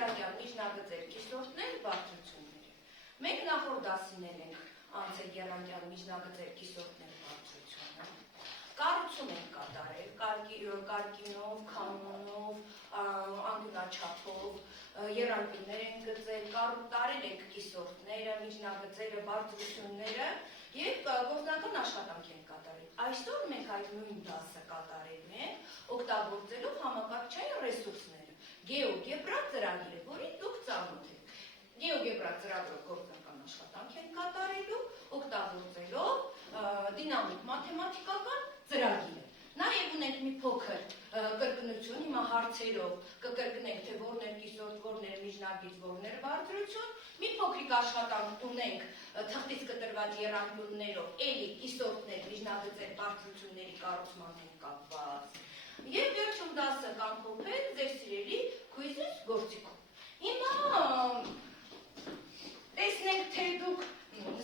երակյան միջնագծեր կիսորդներ բարձրությունները։ Մենք նախորդ դասիներ ենք անցել երակյան միջնագծեր կիսորդներ բարձրությունը։ Կառուցում ենք կատարել կարգինով, կանոնով, անկյունաչափով, եռանկյուններ ենք գծել, տարել ենք կիսորդները, միջնագծերը, բարձրությունները և գործնական աշխատանք ենք կատարել։ Այսօր մենք այդ նույն դասը կատարելու ենք, օգտագործելով համակարգչային ռեսուրսները, GeoGebra ծրագիրը, որին դուք ծանոթ եք։ GeoGebra ծրագրով գործնական աշխատանք ենք կատարելու, օգտագործելով դինամիկ մաթեմատիկական ծրագիրը։ Նաև ունենք մի փոքր կրկնություն, հիմա հարցերով կկրկնենք, թե որն է կիսորդ, որն է միջնագիծ, որն է բարձրություն, մի փոքրիկ աշխատանք ունենք թղթից կտրված եռանկյուններով, էլի կիսորդներ, միջնագծեր, բարձրությունների կառուցման հետ կապված։ Եվ վերջում դասը կանփոփել ձեր սիրելի քույզից գործիքով։ Հիմա տեսնենք, թե դուք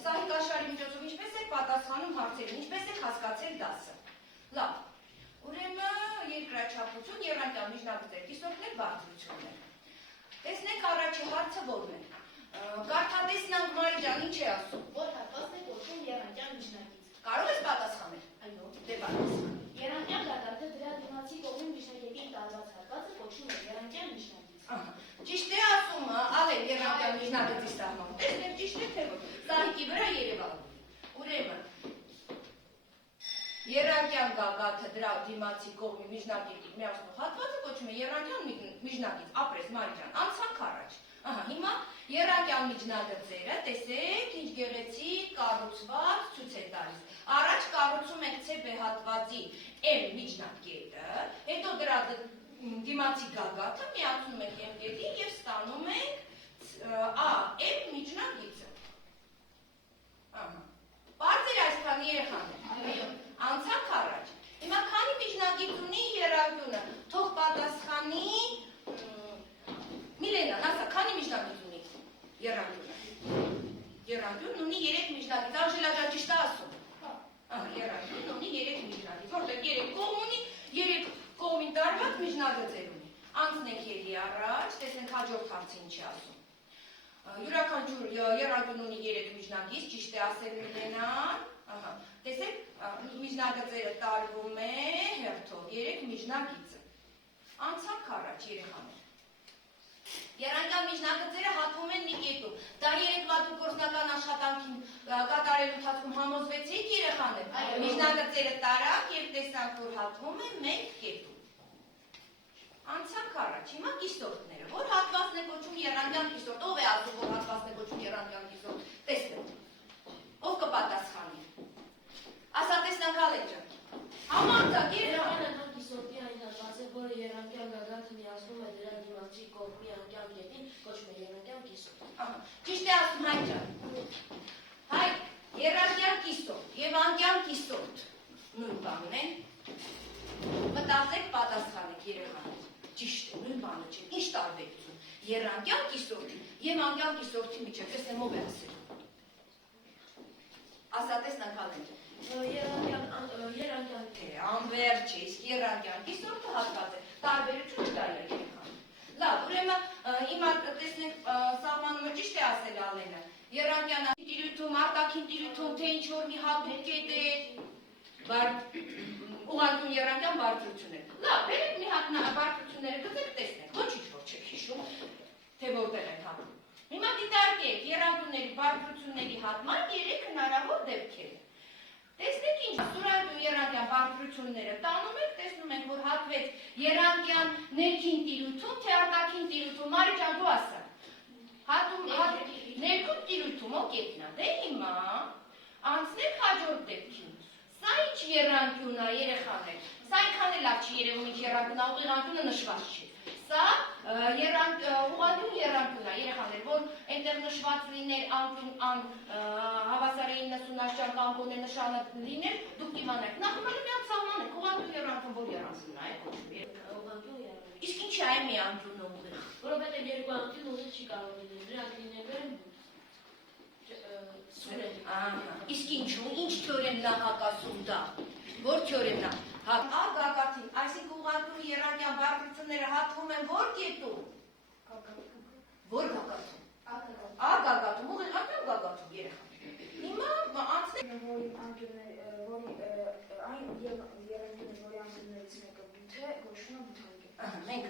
սահիկաշարի միջոցով ինչպես եք պատասխանում հարցերին, ինչպես եք հասկացել դասը։ Լավ, ուրեմն երկրաչափություն, եռանկյան միջնագծեր, կիսորդներ, բարձրություններ։ Տեսնենք առաջին հարցը որն է։ Կարդատեսնանք Մարի ջան, ինչ է ասում։ Որ հատվածն է կոչվում եռանկյան միջնագիծ։ Կարող ես պատասխանել։ Այո։ Դե պատասխան։ Եռանկյան գագաթը դրա դիմացի կողմի միջնագետին տարված հատվածը կոչվում է եռանկյան միջնագիծ։ Ճիշտ է ասում, Ալեն, եռանկյան միջնագծի սահմանում։ Տեսնենք ճիշտ է թե ոչ։ Սահիկի վրա երևալ։ Ուրեմն եռանկյան գագաթը դրա դիմացի կողմի միջնագետի միացնող հատվածը կոչվում է եռանկյան միջնագիծ, ապրես Մարի ջան, անցանք առաջ։ Հիմա եռանկյան միջնագծերը, տեսեք, ինչ գեղեցիկ կառուցված ցույց է տալիս։ Առաջ կառուցում ենք CB հատվածի M միջնակետը, հետո դրա դիմացի գագաթը միացնում ենք M կետին եւ ստանում ենք AM միջնագիծը։ Պարզ էր այսքան երեխաներ։ Այո։ Անցանք առաջ։ Հիմա քանի միջնագիծ ունի եռանկյունը, թող պատասխանի Միլենան, ասա, քանի միջնագիծ ունի եռանկյունը։ Եռանկյունն ունի 3 միջնագիծ, Անժելա ջան ճիշտ է ասում։ Եռանկյունն ունի 3 միջնագիծ, որտեղ 3 կողմ ունի, 3 կողմին տարված միջնագծեր ունի։ Անցնենք ելի առաջ, տեսնենք հաջորդ հարցը ինչ է ասում։ Յուրաքանչյուր եռանկյուն ունի 3 միջնագիծ, ճիշտ է ասել Միլենան։ Տեսեք, միջնագծերը տարվում է հերթով, 3 միջնագիծը։ Անցանք առաջ երեխաներ։ Եռանկյան միջնագծերը հատվում են մի կետում։ Դա երեկվա դուք գործնական աշխատանքին կատարելու ընթացքում համոզվեցիք երեխաներ։ Միջնագծերը տարանք եւ տեսանք, որ հատվում են մեկ կետում։ Անցանք առաջ, հիմա կիսորդները, որ հատվածն է կոչվում եռանկյան կիսորդ, ով է ասում, որ հատվածն է կոչվում եռանկյան կիսորդ, տեսնենք, ով կպատասխանի, ասա տեսնանք Ալեն ջան, համարձակ Եռանկյան կիսորդի այն հատվածը, որը եռանկյան գագաթը միացնում է դրա դիմացի կողմի անկյան կետին, կոչվում է եռանկյան կիսորդ։ Ճիշտ է ասում Հայ ջան, Հայ, եռանկյան կիսորդ և անկյան կիսորդ նույն բանն են, մտածեք պատասխանեք երեխաներ։ Ճիշտ է, նույն բանը չէ, ինչ տարբերություն, եռանկյան կիսորդի և անկյան կիսորդի միջև, տեսնեմ ով է ասել։ Ասա տեսնանք Ալեն Եռանկյան անվերջ է, իսկ եռանկյան կիսորդը հատված է, տարբերությունը դա է երեխաներ։ Լավ, ուրեմն հիմա տեսնենք սահմանումը ճիշտ է ասել Ալենը, եռանկյան տիրույթում, արտաքին տիրույթում, թե ինչ որ մի հատուկ կետ է, ուղղանկյուն եռանկյան բարձրություններ։ Լավ, բերեք մի հատ բարձրությունները գծեք, տեսնենք, ոչինչ որ չեք հիշում, թե որտեղ են հատում։ Հիմա դիտարկեք եռանկյունների բարձրությունների հատման 3 հնարավոր դեպքեր։ Տեսնեք ինչ, սուրանկյուն եռանկյան բարձրությունները տանում եք, տեսնում ենք, որ հատվեց եռանկյան ներքին տիրույթում, թե արտաքին տիրույթում, Մարի ջան դու ասա։ Ներքին տիրույթում, օկետնա, դե հիմա անցնենք հաջորդ դեպքին։ Սա ինչ եռանկյուն է, երեխաներ, սա այնքան էլ լավ չի երևում ինչ եռանկյուն է, ուղղանկյունը նշված չի։ Սա ուղղանկյուն եռանկյուն է, երեխաներ, որ այնտեղ նշված լիներ հավասարային 90 կամպոն է նշանը լիներ, դուք իմանաք։ Նախ ուրեմն մի հատ սահմանեք, ուղղանկյուն եռանկյուն որ եռանկյուն է, ուղղանկյուն եռանկյուն։ Իսկ ինչ է մի անկյունը ուղիղ։ Որովհետև երկու անկյուն ուղիղ չի կարող լինել, դրանք լինելու են Իսկ ինչու, ինչ թյորեմն է հակասում դա, որ թյորեմն է, գագաթին, այսինքն ուղղանկյուն եռանկյան բարձրությունները հատվում են որ կետում, Որ գագաթում։ Ա գագաթում, ուղղակի գագաթում երեխա։ Հիմա անցնենք Որի անկյուններ, որի այն երանգյունը, որի անկյուններից մեկը բութ է, գոչվում է բութանկյուն։ մենք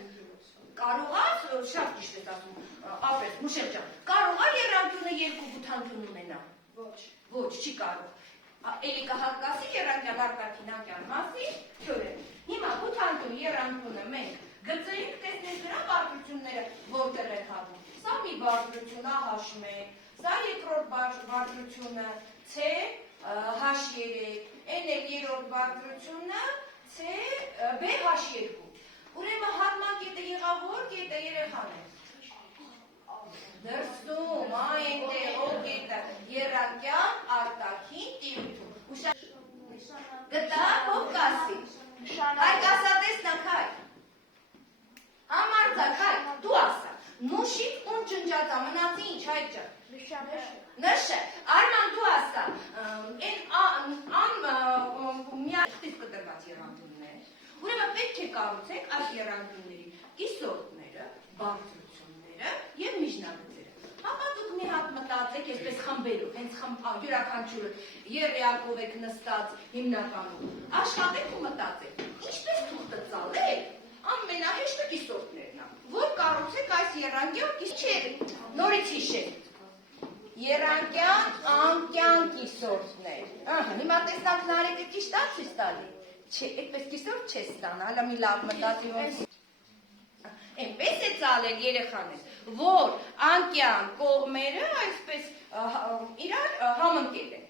կարող է շատ ճիշտ ես ասում, ապրես, Մուշել ջան, կարող է երանգյունը երկու բութանկյուն ունենա։ Ոչ, չի կարող։ Էլի կհատկասի երանգյան արտաքինանկյան մասի թյորեմ։ Հիմա բութանկյուն երանգյունը մենք գծենք, տեսնենք դրա բարդությունները որտեղ են հատում։ Սա մի բարդություն H1, սա երկրորդ բարդությունը C H3, այն էլ երրորդ բարդությունը C B H2։ Ուրեմն հատման կետը եղավ որ կետը երեխաներ։ Դրսում այնտեղ ո կետը երանգյան արտաքին տիրույթում։ Գտա ով կասի։ Այ կասատեսնակ հայ։ Համարձակ, դու ասա, նուշիկ ուն ջնջածա, մնացի ինչ հայտ ջան։ Նշը, Արման դու ասա, միակ խիստ կտրված երանգյուններ, ուրեմն պետք է կառուցենք այս երանգյունների կիսորդները, բարձրությունները և միջնագծերը։ Հապա դուք մի հատ մտածեք այսպես խմբերով, հենց յուրաքանչյուրը եռյակով եք նստած հիմնականում, աշխատեք ու մտածեք, ինչպես թուղթը ծալեք, ամենահեշտը կիսորդներն է, որ կառուցեք այս երանգյան կիսորդները, նորից հիշեք, երանգյան անկյան կիսորդներ, հիմա տեսնանք Նարեկը ճիշտ է ցույց տալի, չէ, այդպես կիսորդ չես ստանա, հələ մի լավ մտածի ոնց, այնպես է ծալել երեխաներ, որ անկյան կողմերը այսպես իրար համընկել են,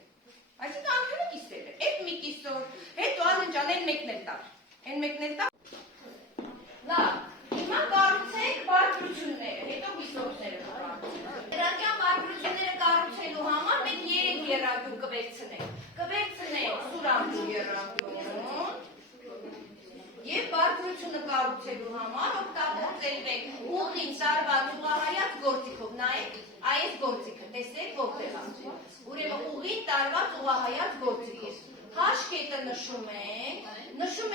այսինքն անկյունը կիսել է, այդ մի կիսորդ, հետո աննջան են մեկն էլ տար, Լավ, հիմա կառուցենք բարդությունները, հետո կիսորդները կառուցենք։ Երանգյան բարդությունները կառուցելու համար մենք 3 երանգյուն կվերցնենք։ Կվերցնենք սուրամբու երանգյուն և բարդությունը կառուցելու համար օգտագործենք ուղին տարված ուղղահայաց գործիքով, նայեք, այս գործիքը, տեսեք որտեղ է։ Ուրեմն ուղին տարված ուղղահայաց գործիքով։ H կետը նշում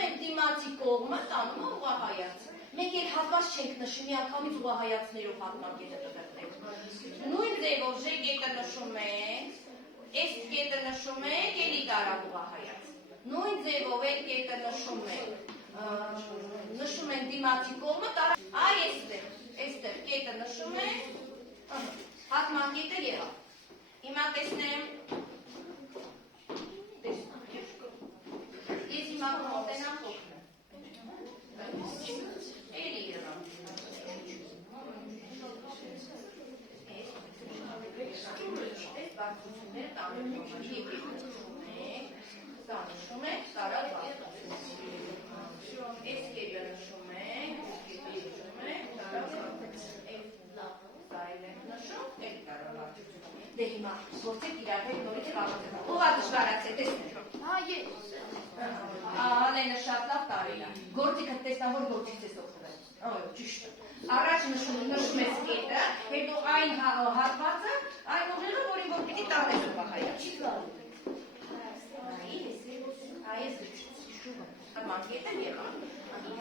ենք դիմացի կողմը, տանում է ուղղահայաց։ Մենք էլ հատված չենք նշում, միանգամից ուղղահայացներով հատման կետը կտրտենք։ Նույն ձևով J կետը նշում ենք, S կետը նշում ենք, էլի տարավ ուղղահայաց։ Նույն ձևով L կետը նշում ենք դիմացի կողմը, տարավ, այ էստեղ կետը նշում ենք, հատման կետը եղավ։ Հիմա տեսնեմ, ես հիմա կմոտենամ փոքրը։ Էլի եղավ։ Այս բարդությունները տանում ենք, եկեք նշում ենք, սա նշում ենք, տարավ բարդություն։ Այս կետը նշում ենք, տարավ բարդություն։ Սա էլ ենք նշում, էլ տարավ բարդություն։ Դե հիմա գործեք իրար հետ նորից կառուցեք։ Ո՞վ է դժվարացել, տեսնեք։ Ալենը շատ լավ տարել է։ Գործիքը տեսնա, որ գործիքից ես օգտվել։ Այո, ճիշտ է։ Առաջ նշում ես կետը, հետո այն հատվածը, այն ուղիղը, որին որ պիտի տանես ուղղահայաց։ Այս հատման կետը եղավ։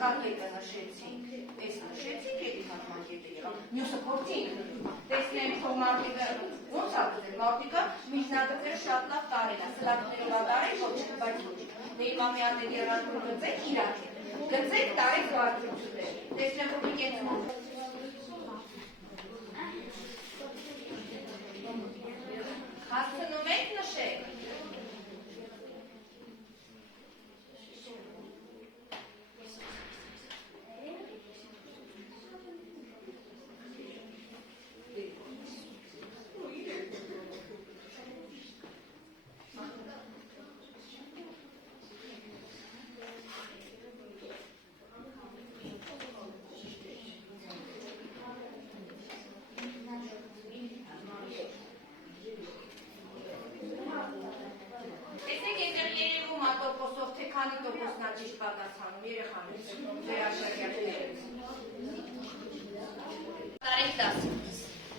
Կան կետը նշեցինք, այս նշեցինք, էլի հատման կետը եղավ։ Մյուսը փորձենք, տեսնենք թող մարդիկը ոնց է գտել, մարդիկը միջնագծերը շատ լավ տարել է, սլակներով է տարել, ոչ, բայց ոչ։ Դե հիմա մի հատ էլ երանգուն գծեք իրար հետ, գծեք տարեք բարդություններ, տեսնեմ որ մի կենցում։ Հասցնում եք նշեք։ Քանի տոկոսն է ճիշտ պատասխանում երեխաներից, ձեր աշակերտներից։ Տարեք 10։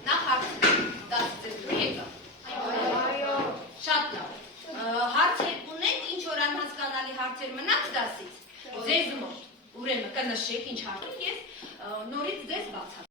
Նախ հարցնեք 10 ձեզ եկա։ Այո։ Շատ լավ։ Հարցեր ունեք, ինչ որ անհասկանալի հարցեր մնաց դասից, ձեզ մոտ։ Ուրեմն կնշեք ինչ հարցեր, ես նորից ձեզ բացատրեմ։